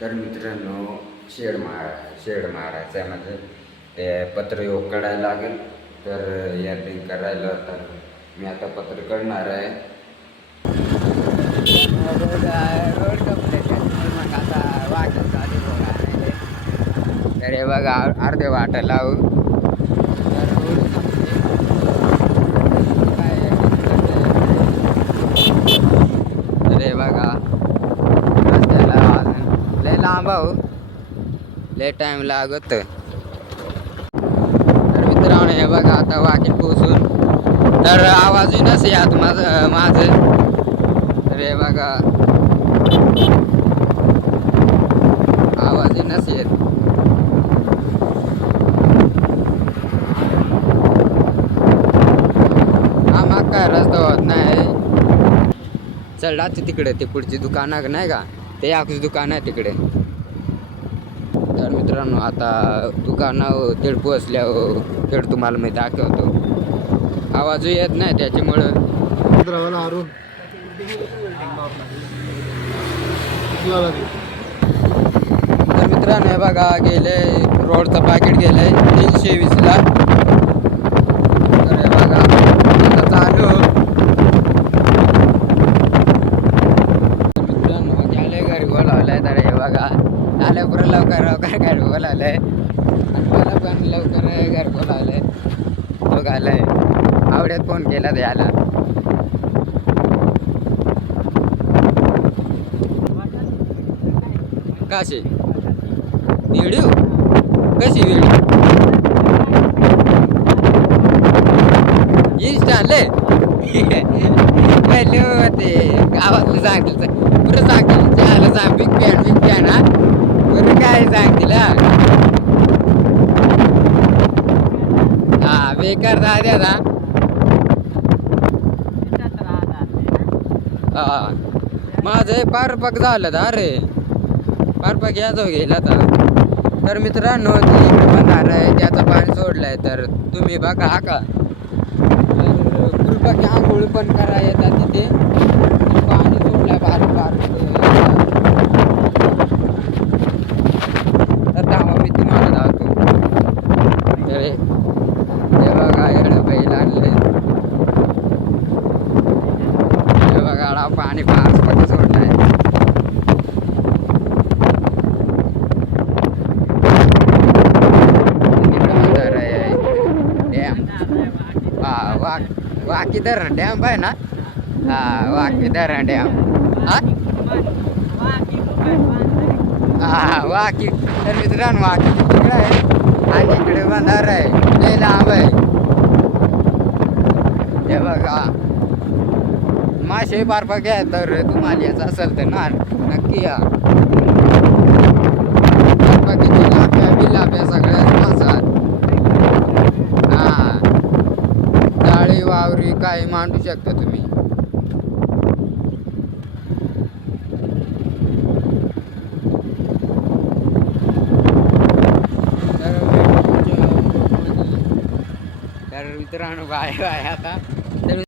तर मित्रांनो शेड मारायचं आहे म्हणजे ते पत्र उकडायला लागेल. तर यार्डिंग करायला तर मी आता पत्र काढणार आहे. रोड कंप्लीट मग आता वाटत चालू होणार. तर हे बघा अर्धे वाट लावू. तर रोड अरे बघा रस्त्याला लय लांब आहो, लय टाइम लागत. तर मित्रांनो हे बघा आता वाकीत पोचून तर आवाजही नसे यात माझं. तर हे बघा आवाजही नसे येत. हा मग काय रस्ता होत नाही. चढाच तिकडे ते पुढची दुकानं नाही का, ते आखूच दुकान आहे तिकडे. तर मित्रांनो आता दुकानावर तेड पोचल्यावर तेड तुम्हाला मी दाखवतो. आवाजही येत नाही त्याच्यामुळं. तर मित्रांनो हे बघा गेले रोडचं पाकिट गेलंय 320ला. तर हे बघा आता चालू. मित्रांनो गेले घरी बोलावलंय. तर हे बघा आले पुरं लवकर घरी बोलावलंय आणि मला पण लवकर घरी बोलावलंय. तो घालय आवड्यात फोन केला याला. कशी व्हिडिओ कशी व्हिडिओ इंस्टाले पहिले ते गावातलं सांगतील पुरं सांगतील त्याला सांग बिग फॅन हा पुरं काय सांगतील. हा बेकार दाद्या हा माझं पारपक झालं अरे पारपक याचो गेला तर मित्रांनो ते बंधार आहे त्याचं पाणी सोडलंय. तर तुम्ही बघा हा का तर कृपक आंघोळ पण करा येतात तिथे पाणी सोडलंय बारीक बारीक. तर थांबा मी तुम्हाला धावतो. तर हे बघा एवढं बैल आणलंय. हे बघा पाणी पाच सोडलंय. वाकी धरण डॅम आहे ना. हा वाकी धरण डॅम हा वाकी. तर मित्रांनो वाकी तिकडे आहे आणि इकडे बंधार आहे लय लांब आहे. हे बघा मासे पारपा घ्या तर तुम्हाला यायचं असेल तर ना नक्की या. किती लाप्या बिलाप्या सगळ्याच मासात. हा जाळी वावरी काही मांडू शकता तुम्ही. तर मित्रांनो बाय बाय आता.